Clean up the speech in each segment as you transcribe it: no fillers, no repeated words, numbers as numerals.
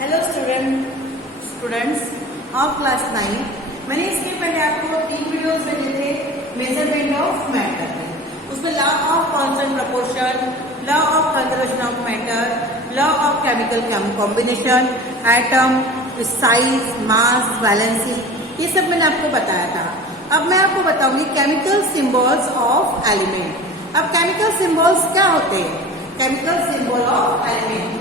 Hello students of class 9। मैंने इसके पहले आपको 3 वीडियोस भेजे थे मेजरमेंट ऑफ मैटर में। उसमें law of constant proportion, law of conservation of matter, law of chemical combination, atom, size, mass, valency, ये सब मैंने आपको बताया था। अब मैं आपको बताऊंगी केमिकल सिंबल्स ऑफ एलिमेंट। अब केमिकल सिंबल्स क्या होते हैं? Chemical symbol of element,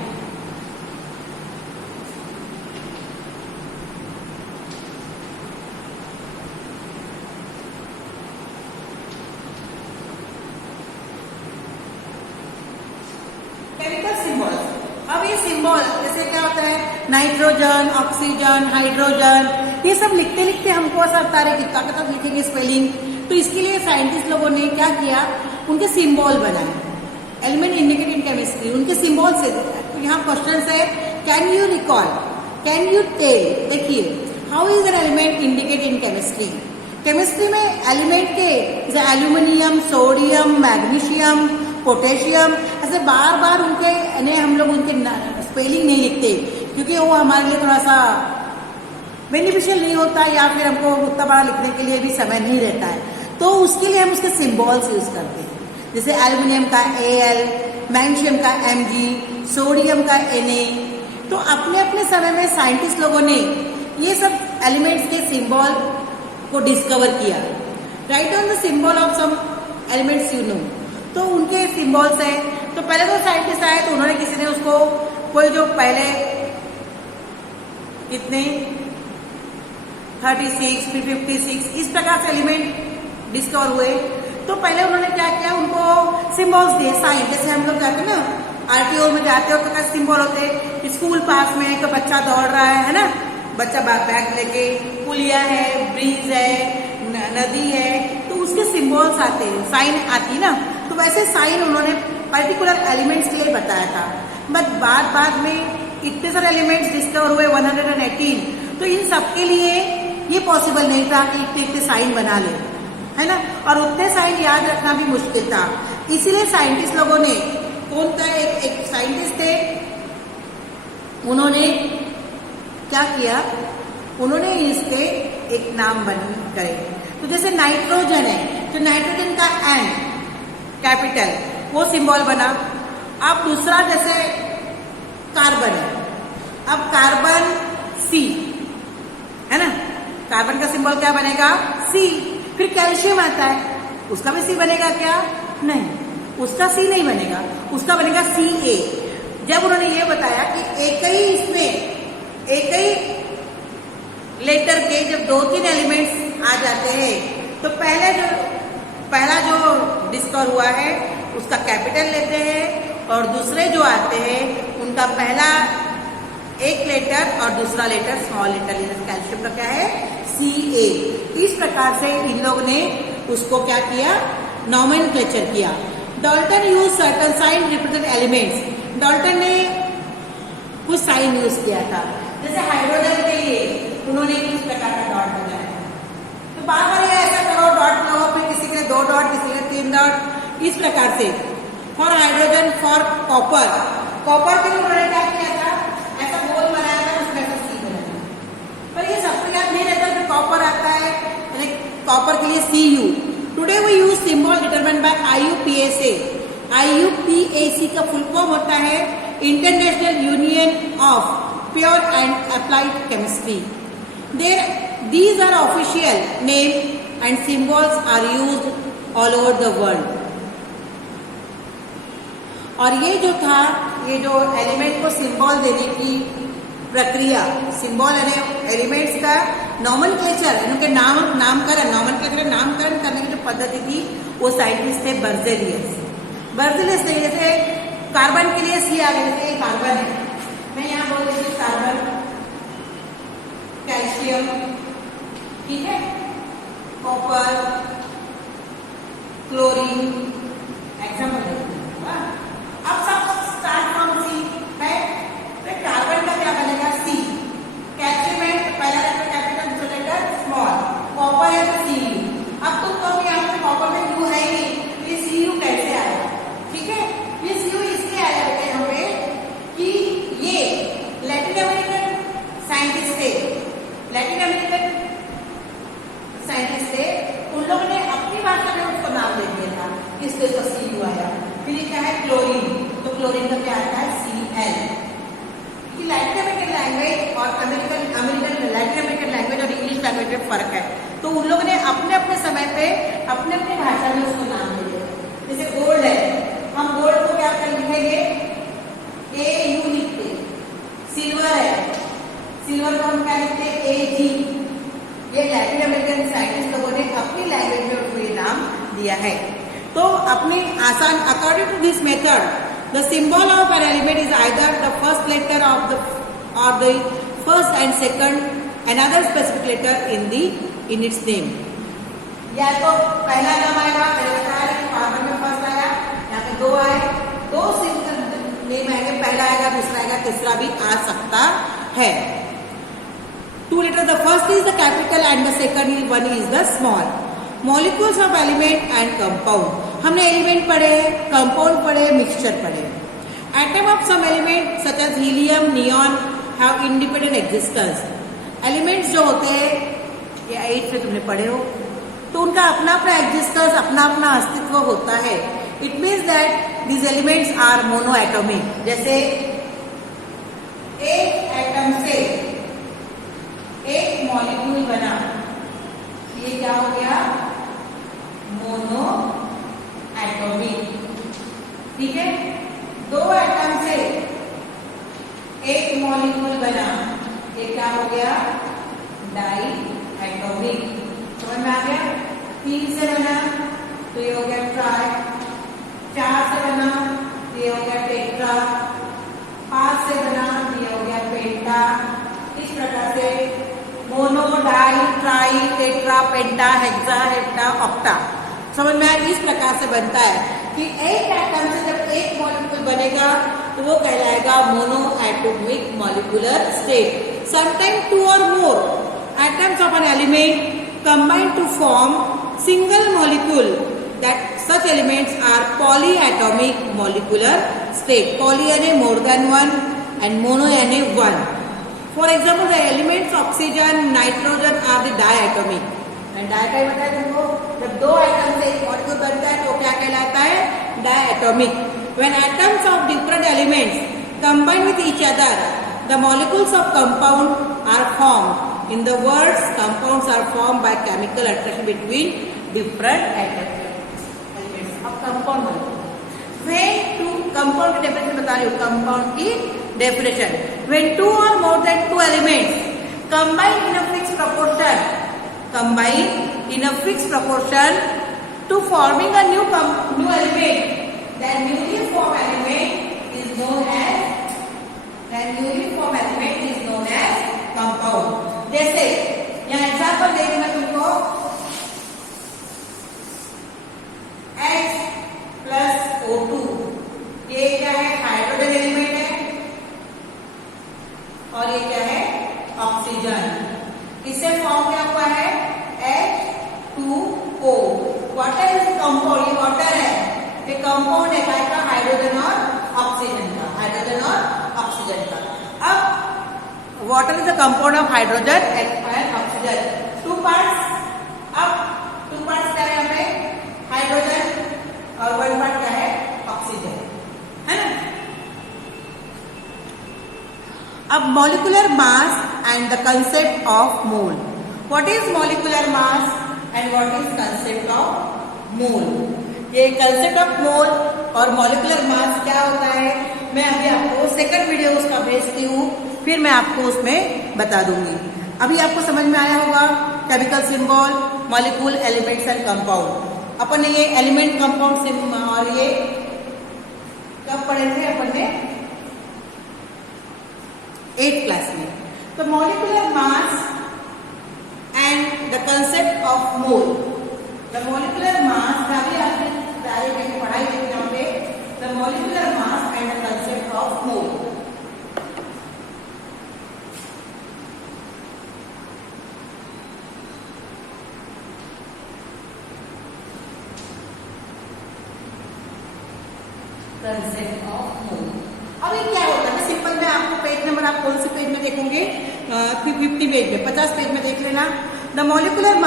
chemical symbols. अब ये सिंबल जैसे क्या होता है, नाइट्रोजन, ऑक्सीजन, हाइड्रोजन, ये सब लिखते लिखते हमको ऐसा लगता है कितना कितना लिखेंगे स्पेलिंग। तो इसके लिए साइंटिस्ट लोगों ने क्या किया, उनके सिंबल बनाए, एलिमेंट इंडिकेट इन केमिस्ट्री, उनके सिंबल से। तो यहाँ क्वेश्चन है, can you recall, can you tell, देखिए how is an element indicate in chemistry. Chemistry में एलिमेंट के जैसे एल्यूमिनियम, सोडियम, मैग्नीशियम, पोटेशियम, ऐसे बार बार उनके हम लोग उनके स्पेलिंग नहीं लिखते क्योंकि वो हमारे लिए थोड़ा सा बेनिफिशियल नहीं होता, या फिर हमको उतना बड़ा लिखने के लिए भी समय नहीं रहता है। तो उसके लिए हम उसके सिंबल्स यूज करते हैं, जैसे एल्यूमिनियम का Al, मैग्नीशियम का Mg, सोडियम का Na। तो अपने अपने समय में साइंटिस्ट लोगों ने ये सब एलिमेंट्स के सिंबल को डिस्कवर किया। Right on the symbol of some elements you know. तो उनके सिंबल्स है। तो पहले तो साइंटिस्ट आए तो उन्होंने किसी ने उसको कोई जो पहले कितने 36 फिर 56 इस प्रकार से एलिमेंट डिस्कवर हुए। तो पहले उन्होंने क्या किया, उनको सिंबल्स दिए, साइन। जैसे हम लोग जाते हैं ना आरटीओ में जाते हो तो क्या सिंबल होते हैं, स्कूल पास में एक बच्चा दौड़ रहा है ना, बच्चा बैग लेके, पुलिया है, ब्रिज है, नदी है, तो उसके सिंबल्स आते हैं, साइन आती ना। तो वैसे साइन उन्होंने पर्टिकुलर एलिमेंट्स के लिए बताया था। बट बाद में इतने सारे एलिमेंट्स डिस्कवर हुए 118, तो इन सबके लिए ये पॉसिबल नहीं था कि इतने साइन बना ले, है ना। और उतने साइन याद रखना भी मुश्किल था। इसीलिए साइंटिस्ट लोगों ने, कौन था, एक साइंटिस्ट थे, उन्होंने क्या किया, उन्होंने इसके एक नाम करे। तो जैसे नाइट्रोजन है, तो नाइट्रोजन का N कैपिटल वो सिंबल बना। अब दूसरा जैसे कार्बन है, अब कार्बन C है ना, कार्बन का सिंबल क्या बनेगा, C। फिर कैल्शियम आता है, उसका भी C बनेगा क्या, नहीं, उसका C नहीं बनेगा, उसका बनेगा Ca। जब उन्होंने ये बताया कि एक ही लेटर के जब 2-3 एलिमेंट्स आ जाते हैं, तो पहला जो डिस्कवर हुआ है उसका कैपिटल लेते हैं, और दूसरे जो आते हैं उनका पहला एक लेटर और दूसरा लेटर स्मॉल लेटर, कैल्शियम का क्या है, Ca। इस प्रकार से इन लोग ने उसको क्या किया, नॉमेनक्लेचर किया। Dalton use certain sign represent elements. Dalton ने कुछ साइन यूज किया था, जैसे हाइड्रोजन के लिए उन्होंने इस प्रकार का डॉट बनाया। तो बार बार ऐसा करो, डॉट लगाओ, फिर किसी के लिए 2 डॉट, किसी के लिए 3 डॉट, इस प्रकार से। फॉर हाइड्रोजन, फॉर कॉपर के लिए उन्होंने क्या किया था, ऐसा गोल बनाया था, उसमें ऐसा C बनाया। पर ये सबको याद नहीं रहता, फिर कॉपर आता है, कॉपर के लिए Cu। Today we use symbol determined by IUPAC। IUPAC का फुल फॉर्म होता है international union of pure and applied chemistry. These are official name and symbols are used all over the world। और ये जो था, ये जो एलिमेंट को सिंबल देने की प्रक्रिया, सिंबल यानी एलिमेंट्स का नॉमेनक्लेचर, इनके नामकरण, नामकरण करने की जो पद्धति थी वो साइंटिस्ट थे बर्जेलियस ने। जैसे कार्बन के लिए C आ गया, जैसे कार्बन है, मैं यहाँ बोल देती हूँ कार्बन, कैल्शियम, ठीक है, कॉपर, क्लोरीन, एग्जाम्पल। अब सब स्टार्ट फ्रॉम C है, तो कार्बन का क्या बनेगा, C। कैल्शियम है, पहला लेटर कैपिटल, दूसरा लेटर स्मॉल, कॉपर है तो Cu। अब तुम कहोगे यहाँ पे कॉपर में U है ही, ये Cu कैसे आया, ठीक है। ये Cu इसलिए आया बेटे यहाँ पे कि ये Latin America L. Latin American language और अमेरिकन लैटिन अमेरिकन लैंग्वेज और इंग्लिश लैंग्वेज में फर्क है, तो उन लोगों ने अपने अपने समय पे अपने अपने भाषा में उसको नाम दे दिया। जैसे गोल्ड है, हम गोल्ड को क्या कर लिखेंगे, AU लिखते। सिल्वर है, सिल्वर को हम क्या लिखते, AG। ये लैटिन अमेरिकन साइंटिस्ट लोगों ने अपनी लैंग्वेज में उसको ये नाम दिया है। तो अपनी आसान, according to this method, the symbol of an element is either the first letter of the or the first and second another specific letter in its name. या तो पहला नाम आएगा, कार्बन में फर्स्ट आया, यहाँ पे 2 आए, 2 नेम आएंगे, पहला आएगा, दूसरा आएगा, तीसरा भी आ सकता है। 2 letters, the first is the capital and the second one is the small. Molecules of element and compound. हमने एलिमेंट पढ़े, कंपाउंड पढ़े, मिक्सचर पढ़े। Atom of some element such as helium, neon have independent existence. Elements जो होते हैं, ये 8 में तुमने पढ़े हो, तो उनका अपना अपना एग्जिस्टेंस, अपना अपना अस्तित्व होता है। It means that these elements are mono atomic. जैसे एक एटम से एक मॉलिक्यूल बना, ये क्या हो गया, मोनो एटॉमिक। ठीक है, 2 एटम से एक मॉलिक्यूल बना, ये क्या हो गया, डाई एटॉमिक। समझ में आ गया। 3 से बना तो ये हो गया ट्राई, 4 से बना तो ये हो गया टेट्रा, 5 से बना तो ये हो गया पेंटा। इस प्रकार से मोनो, डाई, ट्राई, टेट्रा, पेंटा, हेक्सा, हेप्टा, ऑक्टा। समझ में आया। इस प्रकार से बनता है कि एक एटम से जब एक मॉलिक्यूल बनेगा तो वो कहलाएगा mono atomic molecular state. Sometime 2 or more atoms of an element combine to form single molecule, that such elements are polyatomic molecular state. Poly यानी more than one and mono यानी one. For example, the elements oxygen, nitrogen are the diatomic. डायटाइप बताया तुमको, जब 2 atom से एक molecule बनता है तो क्या कहलाता है, diatomic. When atoms of different elements combine with each other, the molecules of compound are formed. In the words, compounds are formed by chemical attraction between different elements of compound molecule. When 2 compound की definition बता रही हूँ, compound की definition. When 2 or more than 2 elements combine in a fixed proportion to forming a new element, then newly formed element is known as compound. जैसे यहाँ example देंगे मैं तुमको, H plus O2, ये क्या है, हाइड्रोजन एलिमेंट है, और ये क्या है, ऑक्सीजन। इससे फॉर्म क्या हुआ है, H2O। वाटर इज कंपाउंड, ये वाटर है, ये कंपाउंड है का हाइड्रोजन और ऑक्सीजन का, हाइड्रोजन और ऑक्सीजन का। अब water is a compound of hydrogen and oxygen, 2 parts. अब 2 पार्ट्स क्या है हमें, हाइड्रोजन और 1 पार्ट क्या है, ऑक्सीजन, है ना। अब molecular mass and the concept of mole. What is molecular mass and what is concept of mole? ये concept of mole और molecular mass क्या होता है, मैं अभी आपको सेकंड वीडियो उसका भेजती हूँ, फिर मैं आपको उसमें बता दूंगी। अभी आपको समझ में आया होगा chemical symbol, molecule, elements and compound. अपन ने ये एलिमेंट, कंपाउंड और ये कब पढ़े थे, अपन ने 8th क्लास में। The molecular mass and the concept of mole. The molecular mass, अभी आपने डायरेक्ट पढ़ाई थी यहाँ पे, the molecular mass and the concept of mole. Concept of mole. अब ये क्या होता है, सिंपल में आपको पेज नंबर, आप कौन से पेज में देखोगे, 50 पेज में, 50 पेज में देख लेना। The molecular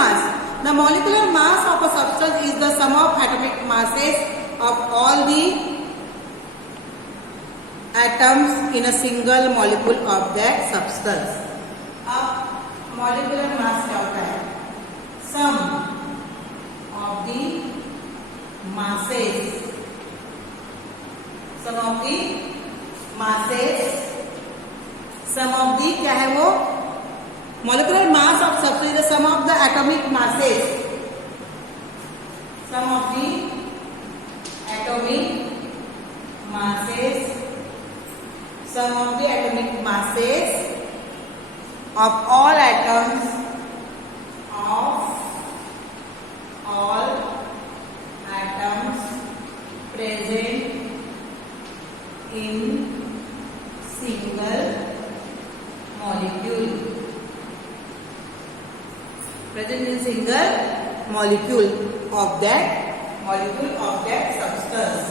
mass of a substance is the sum of atomic masses of all the atoms in a single molecule of that substance. अब molecular mass क्या होता है? Sum of the masses. Sum of the masses. Sum of the क्या है वो? Molecular mass of substance is the sum of the atomic masses. Sum of the atomic masses. Sum of the atomic masses of all atoms present in single molecule. Present in single molecule of that substance.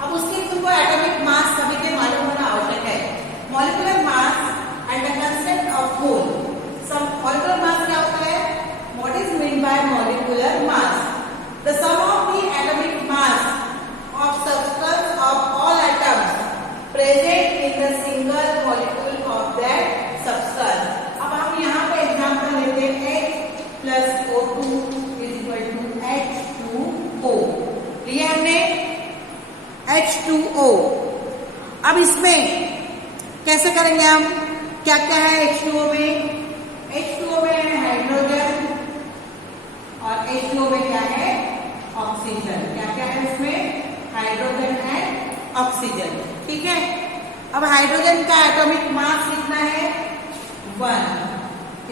अब उसके तुमको atomic mass सभी के मालूम होना आवश्यक है. Molecular mass and the concept of whole. Sum molecular mass क्या होता है? What is mean by molecular mass? The sum of the atomic mass of substance of all atoms present in the single molecule of that substance. अब हम यहाँ पे example लेते हैं H plus O2 is equal to H2O. लिया हमने H2O. अब इसमें कैसे करेंगे हम? क्या क्या है H2O में? H2O में है हाइड्रोजन और H2O में क्या है? ऑक्सीजन. क्या क्या है इसमें? हाइड्रोजन है, ऑक्सीजन. ठीक है. अब हाइड्रोजन का एटॉमिक मास कितना है? 1.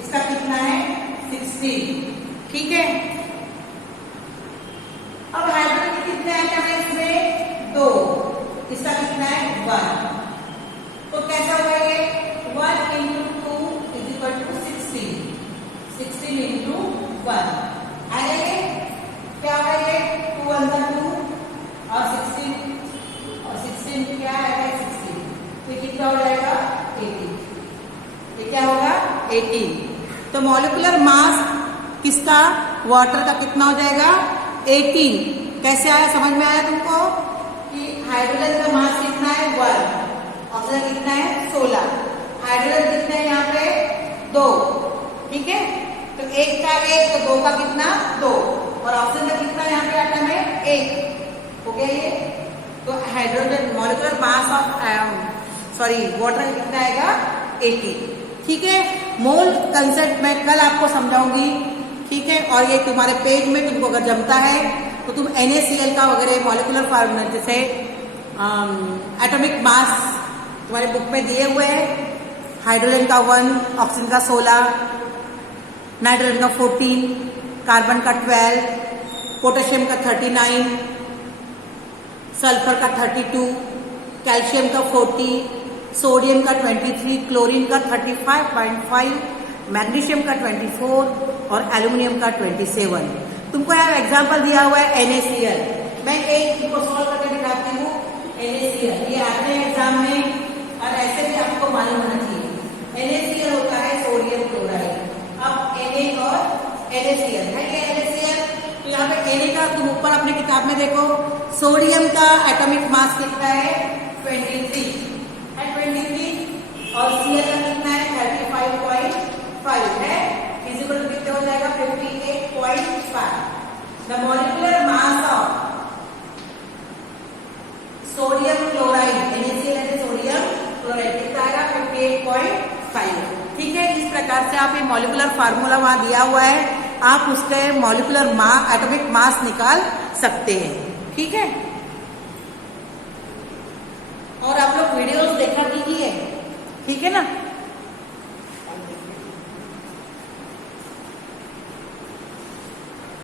इसका कितना है? 16. ठीक है. अब हाइड्रोजन के कितने एटम है इसमें? 2. इसका कितना है? 1. तो कैसा होगा ये? 1 into 2 is equal to 16. 16 into 1. आएगा ये? क्या होगा ये? 2 1 2 और 16 क्या आएगा? 16. तो कितना हो जाएगा? 18. ये क्या होगा? 18. तो मॉलिक्यूलर मास किसका? वाटर का कितना हो जाएगा? 18. कैसे आया? समझ में आया तुमको? हाइड्रोजन का मास कितना है? 1. ऑक्सीजन कितना है? 16. हाइड्रोजन कितने हैं यहाँ पे? 2. ठीक है. तो 1 का 1 तो 2 का कितना? 2. और ऑक्सीजन का कितना यहाँ पे आटम है? 1. हो गया ये. तो hydrogen molecular mass of water का कितना आएगा? 80. ठीक है. मोल कंसेप्ट मैं कल आपको समझाऊंगी. ठीक है. और ये तुम्हारे पेज में तुमको अगर जमता है तो तुम NaCl का वगैरह मॉलिक्यूलर फॉर्मूला जैसे एटॉमिक मास तुम्हारे बुक में दिए हुए हैं. हाइड्रोजन का 1, ऑक्सीजन का 16, नाइट्रोजन का 14, कार्बन का 12, पोटेशियम का 39, सल्फर का 32, कैल्शियम का 40, सोडियम का 23, क्लोरीन का 35.5, मैग्नीशियम का 24 और एल्यूमिनियम का 27. तुमको यहाँ एग्जाम्पल दिया हुआ है NaCl. मैं एक तुमको सॉल्व करके दिखाती हूँ. NaCl ये आते हैं एग्जाम में और ऐसे भी आपको मालूम होना चाहिए. NaCl होता है सोडियम क्लोराइड. अब Na और NaCl है. ये NaCl तो यहाँ पे Na का तुम ऊपर अपने किताब में देखो. सोडियम का एटॉमिक मास कितना है? 23 है. 23 और Cl का कितना है? 35.5 है. फिजिकल कितने हो जाएगा? 58.5. The molecular mass of sodium chloride NaCl है सोडियम क्लोराइड कितना आएगा? 58.5. ठीक है. इस प्रकार से आप ये मॉलिक्यूलर फार्मूला वहां दिया हुआ है. आप उसके मॉलिक्यूलर एटॉमिक मास निकाल सकते हैं. ठीक है. और आप लोग वीडियोस देखा कीजिए. ठीक है ना.